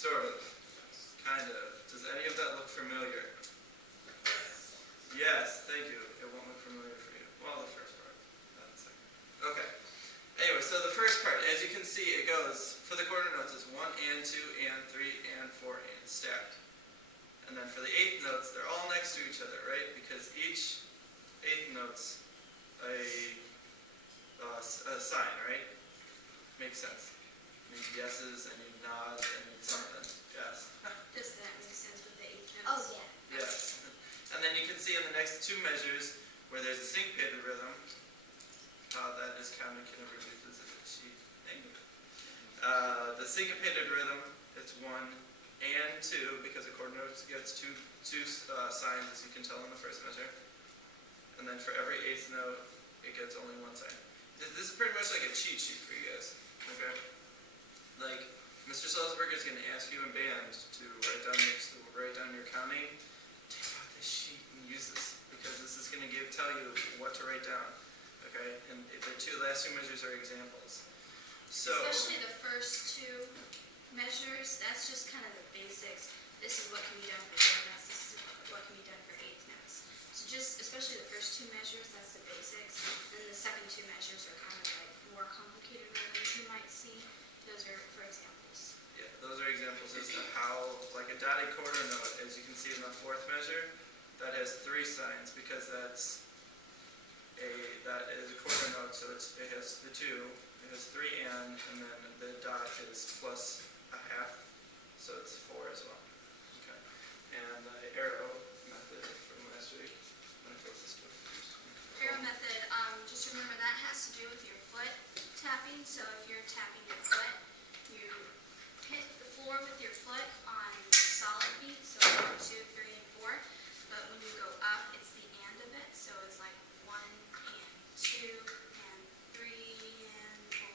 Sort of. Kind of. Does any of that look familiar? Yes, thank you. It won't look familiar for you. Well, the first part. Not the second. Okay. Anyway, so the first part, as you can see, it goes, for the quarter notes, is 1 and 2 and 3 and 4 and stacked. And then for the eighth notes, they're all next to each other, right? Because each eighth note's a sign, right? Makes sense. You need yeses and you nod and you something. Yes. Does that make sense with the eighth Oh, notes? yeah. Yes. And then you can see in the next two measures where there's a syncopated rhythm, that is counted can never be this is a sheet. The syncopated rhythm, it's 1 and 2 because a quarter note gets two signs, as you can tell in the first measure. And then for every eighth note, it gets only one sign. This is pretty much like a cheat sheet for you guys. Okay? Like, Mr. Salzberg is going to ask you in band to write down your counting. Take out this sheet and use this because this is going to tell you what to write down. Okay? And the last two measures are examples. So, especially the first two measures, that's just kind of the basics. This is what can be done for quarter notes. This is what can be done for eighth notes. So just, especially the first two measures, that's the basics. And the second two measures are kind of like more complicated rhythms you might see. Those are for examples. yeah, those are examples as to how, like a dotted quarter note, as you can see in the fourth measure, that has 3 signs because that is a quarter note, so it has the 2. It has 3 and then the dot is plus a half, so it's 4 as well. Okay. And the arrow method from last week. I'm going to fix this to Arrow method, just remember that has to do with your foot tapping. So if you're tapping your foot, you hit the floor with your foot on the solid beat, so 1, 2, 3, and 4. But when you go up, it's the and of it, so it's like 1 and 2 and 3 and 4.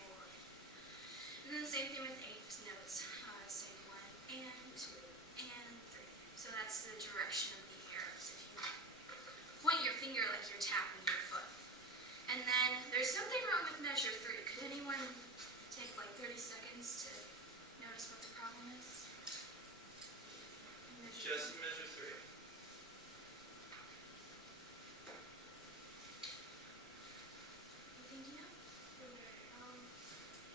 And then the same thing with eighth notes. Say 1 and 2 and 3. So that's the direction of the arrows. If you point your finger like you're tapping your foot. And then there's something wrong with measure 3. Could anyone take like 30 seconds to notice what the problem is? Just measure 3. You think you know?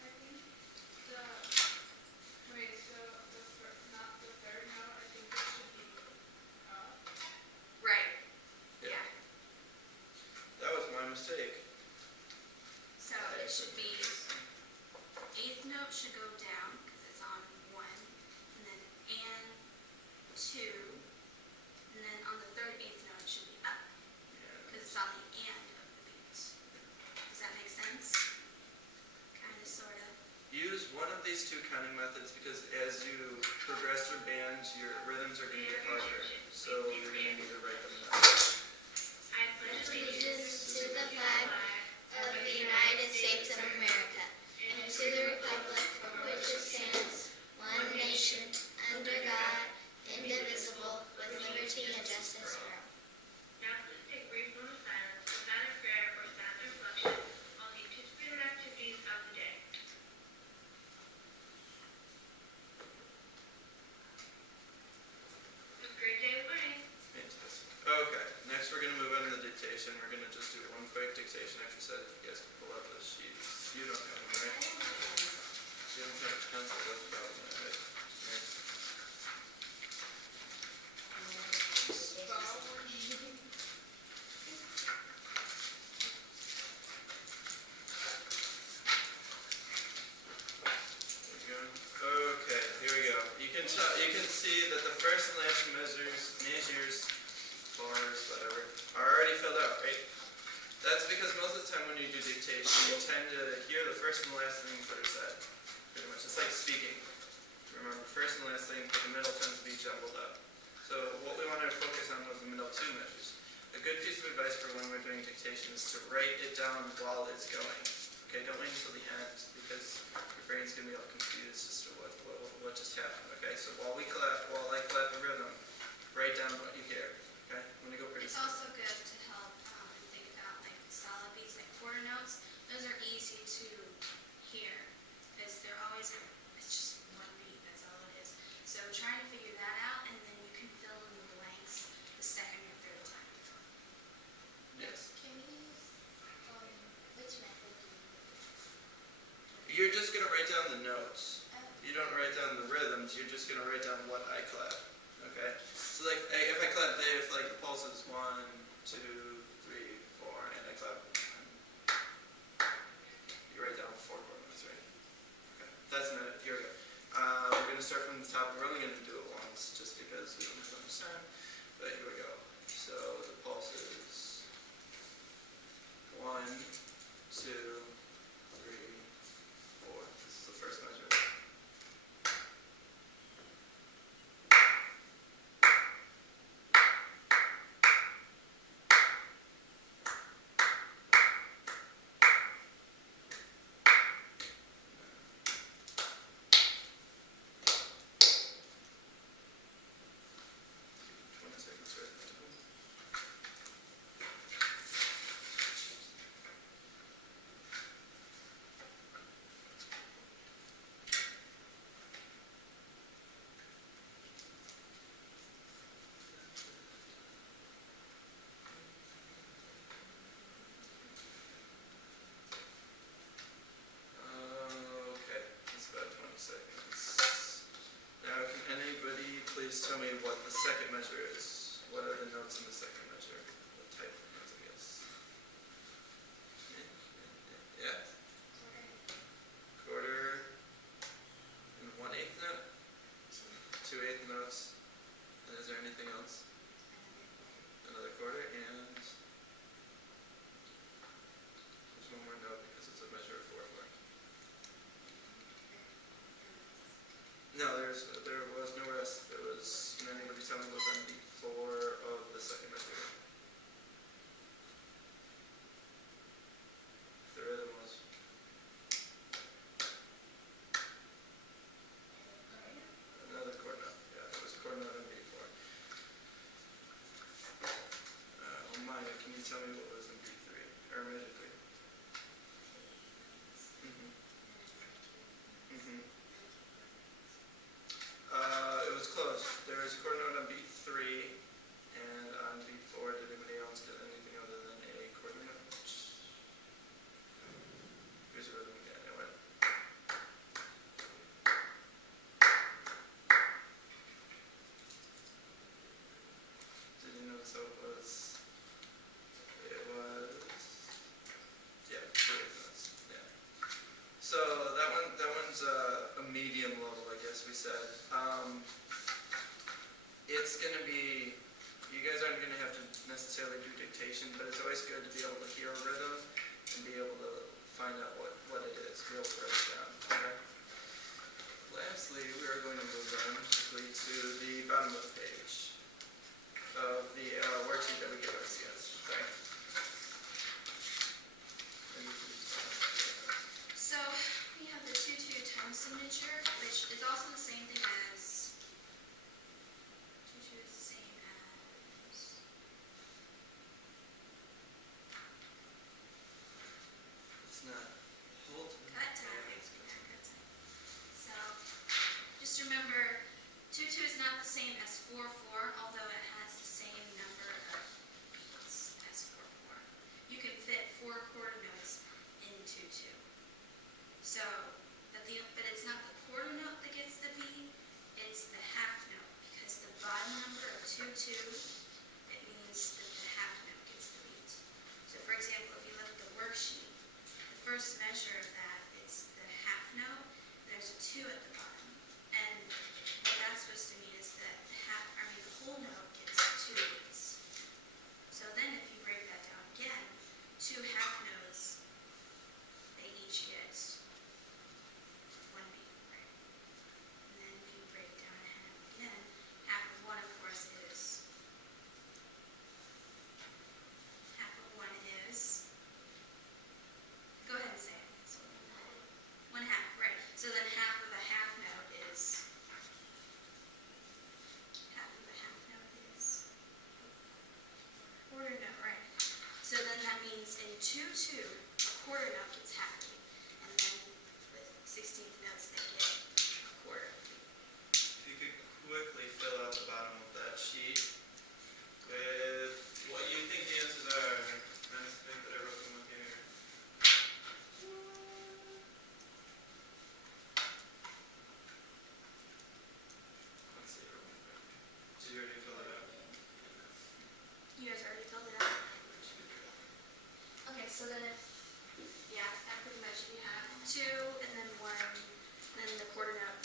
I think not the third note, I think it should be up. Right. Yeah. Yeah. That was my mistake. So it should be eighth note should go down because it's on 1, and then and 2, and then on the third eighth note it should be up because it's on the and of the beat. Does that make sense? Kind of, sort of. Use one of these two counting methods because as you progress through band, your rhythms are going to get harder. So you're going to need to write them down. I pledge allegiance to the flag of the United States of America and to the republic for which it stands, one nation, under God, indivisible, with liberty and justice for all. Now please take a brief moment of silence, a sign of prayer, or sound reflection on the anticipated activities of the day. Have a great day of learning. Fantastic. Okay, next we're going to move on to the dictation. We're going to just do one quick dictation exercise. If you guys can pull up those sheets. You don't have them, right? You don't have a pencil, that's the problem, right? Yeah. Okay, here we go. You can see that the first and last measures, bars, whatever, are already filled out, right? That's because most of the time when you do dictation, you tend to hear the first and last things that are said. Pretty much, it's like speaking. Remember, first and last thing, but the middle tends to be jumbled up. So what we wanted to focus on was the middle 2 measures. A good piece of advice for when we're doing dictation is to write it down while it's going. Okay, don't wait until the end because your brain's going to be all confused as to what just happened. Okay, so while I clap the rhythm, write down what you hear. Okay, I'm going to go pretty It's slow. also good to help think about like solid beats, like quarter notes. Those are easy to hear because they're always, it's just one beat, that's all it is. ones, you're just gonna write down what I clap. Okay? So like, if I clap, if like the pulse is 1, 2, 3, 4, and I clap, you write down 4 quarter notes, right? Okay, that's a minute. Here we go. We're gonna start from the top. We're only gonna do it once, just because we don't have to understand. But here we go. So the pulse is 1, 2, 3, 4. This is the first measure. Okay, that's about 20 seconds. Now, can anybody please tell me what the second measure is? What are the notes in the second measure? What type of notes, I guess? Yeah? Quarter and 1/8 note? 2/8 notes. And is there anything else? Another quarter and there's one more note because it's a measure of 4/4. No, there was no rest. There was, can anybody tell me what's on beat 4 of the second measure? The rhythm was. Another chord note. Yeah, it was chord note on beat 4. Maya, can you tell me what was in beat 3? Or measure 3? It was close. There was a chord note on beat 3, and on beat 4, did anybody else get anything other than a chord note? Here's a rhythm again. It went. Did you notice how it was? It was. Yeah, 3 notes. Yeah. So that one's a medium level, I guess we said. It's going to be, you guys aren't going to have to necessarily do dictation, but it's always good to be able to hear a rhythm and be able to find out what it is, be able to write it down. Okay? Lastly, we are going to move on quickly to the bottom of the page of the worksheet that we give RCS. Okay? So we have the 2/2 tone signature, which is also the same thing as 2/2 is the same as It's not hold. cut time. Yeah, cut time. So just remember, 2/2 is not the same as 4/4, although it has the same number of beats as 4/4. You can fit 4 quarter notes in 2/2. So, but it's not the quarter note that gets the beat, it's the half note, because the bottom number of 2/2, it means that the half note gets the beat. So for example, if you look at the worksheet, the first measure of that is the half note, there's a 2 at the bottom. And what that's supposed to mean is that the whole note gets So then yeah, that pretty much you have 2 and then 1, then the quarter note